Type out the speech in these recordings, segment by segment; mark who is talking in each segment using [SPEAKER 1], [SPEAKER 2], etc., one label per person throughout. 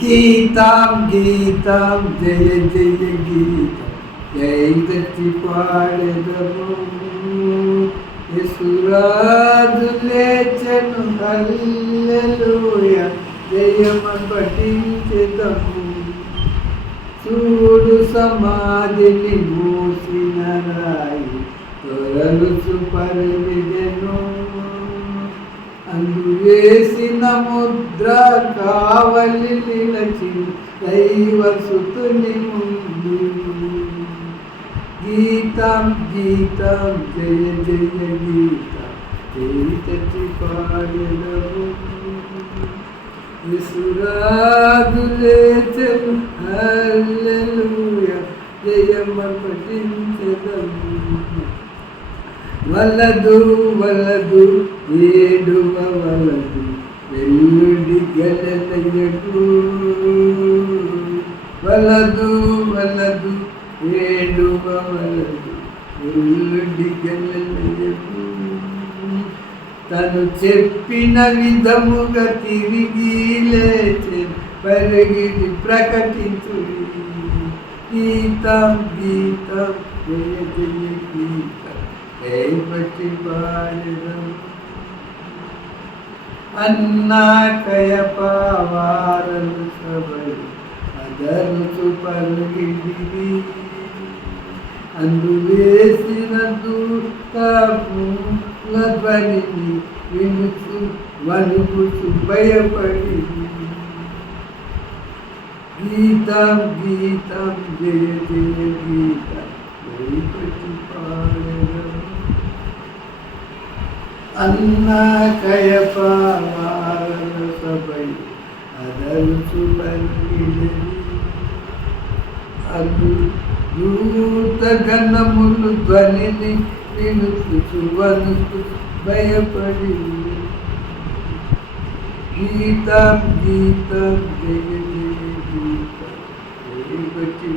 [SPEAKER 1] గీతం గీతం జయ జయ గీతం జై దత్తి పాడెదము యసురాజు లేచను హల్లెలూయ జయమ పఠించెదము చూడు సమాధిని మూసిన రాయి తొరలుచు పరిమిదెను అందు వేసిన ముద్ర కావలి నిలచి దైవ సుతుని ముందు గీతం గీతం జయ జయ గీతం చేతచి పాడెదము. విసురాదు లేచను హల్లెలూయ జయమ పఠించదము వలదు వలదు ఏడువ వలదు వెల్లుడి గలలయకు వలదు వలదు ఏడువ వలదు. వెల్లుడి గలలయకు తను చెప్పిన విధముగా తిరిగి లేచే పరిగిది ప్రకటించు గీతం గీతం జయ జయ గీతం. దైవతి పాడడం అన్నాకయ పావారలు సభలు అదరుచు పరుగిది అందు వేసిన దూతముల ధ్వనిని వినుచు వణుకుచు భయపడి. గీతం గీతం జయ జయ గీతం దైవతి పాడడం అన్నాకయ పావారల సభై అదరుచు పరుగిది అదు దూత గణములు ధ్వనిని వినుచు వణుకు భయపడి. గీతం గీతం జయ జయ గీతం దైవతి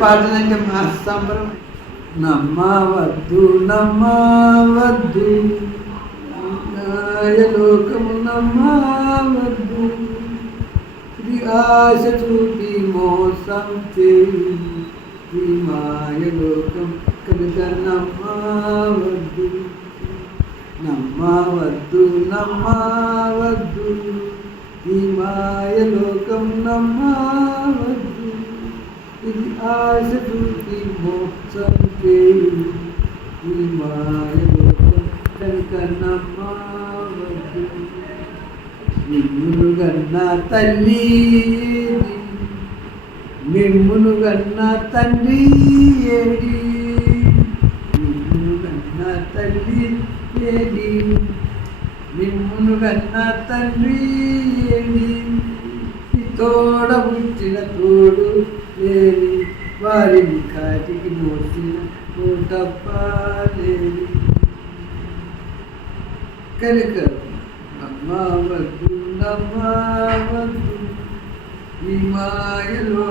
[SPEAKER 1] పాడడం
[SPEAKER 2] పాడు.
[SPEAKER 1] పాటలంటే మా సంబరం నమ్మవద్దు నమ్మవద్దు లోకము నమ్మవద్దు ఇది ఆశ చూపి మోసం చేయి ఈ మాయలోకం కనుక నమ్మవద్దు నమ్మవద్దు నమ్మవద్దు ఈ మాయలోకం నమ్మవద్దు ఇది ఆశ చూపి మోక్షం చేయి మిమ్మును గన్న తల్లి ఏది? మిమ్మును గన్న తండ్రి ఏడి మిమ్మును గన్న తల్లి మిమ్మును తండ్రి ఏడి తోడ పుట్టిన తోడు లేని వారిని కాటికి మోసిన తప్ప లేని కనుక నమ్మవద్దు నమ్మవద్దు ఈ మాయలో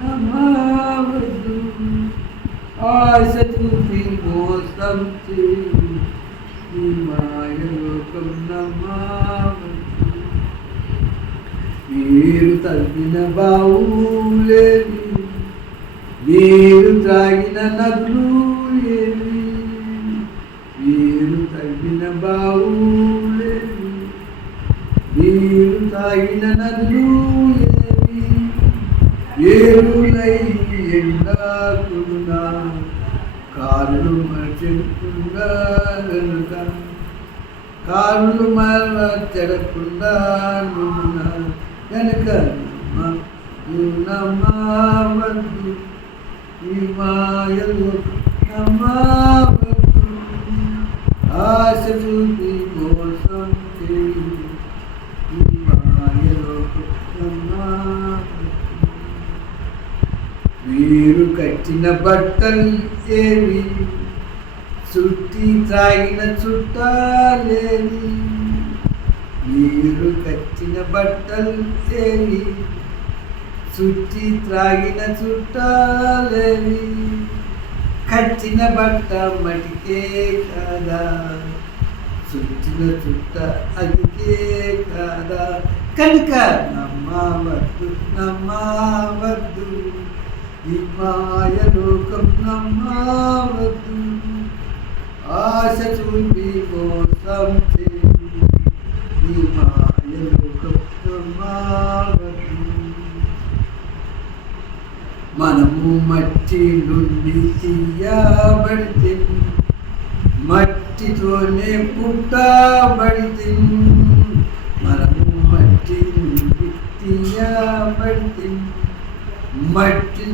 [SPEAKER 1] నమ్మవద్దు ఆశ చూపి మోసం చేయి ఈ మాయలోకం నమ్మవద్దు మీరు తగ్గిన బావులేవి మీరు తగ్గిన బావులేవి మీరు తాగిన నదులు ఏవి ఏరులై ఎండాకున్నా కాళ్ళు మర్చెకుండా వెనుక కాళ్ళు మర చెడకుండా నున్న వెనుక నమ్మవద్దు ఈ మాయలు నమ్మవద్దు కలిసేవి చుట్టి తాగిన చుట్టాలేవి మీరు కట్టిన బట్టలు ఏవి చుట్టి త్రాగిన చుట్టాలేవి కట్టిన బట్ట మటికే కాదా చుట్టిన చుట్ట అదికే కాదా. కనుక నమ్మవద్దు నమ్మవద్దు ఈ నమ్మవద్దు ఆశ చూపి మోసం ఈ మాయ నమ్మవద్దు మనము మట్టి నుండి తీయబడితే మట్టితోనే పుట్టబడితే మనము మట్టి నుండి తీయబడితే మట్టి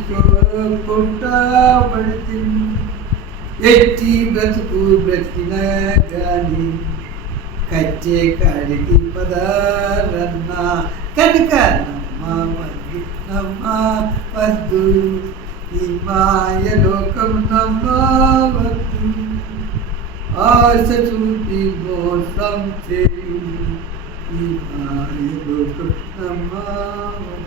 [SPEAKER 1] పుట్టబడితే ఎట్టి బ్రతుకు బ్రతికిన గాని కచ్చే కాడికి పదారన్నా కనుక నమ్మ వద్దు. ఈ మాయ లోకం నమ్మవద్దు. ఆశ చూపి మోసం చేయు. ఈ మాయ లోకం నమ్మవద్దు.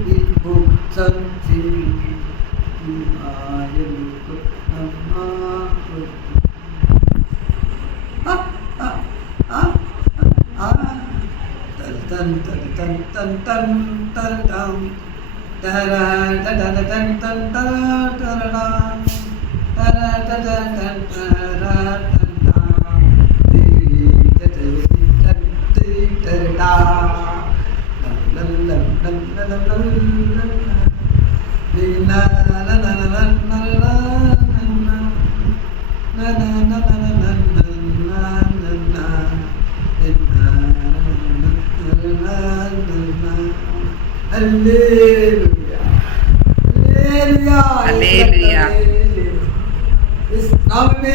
[SPEAKER 1] dun dun dun dun dun dun dun da da da da da dun dun da da da da da da da da da da da da
[SPEAKER 2] da
[SPEAKER 1] da da நாமமே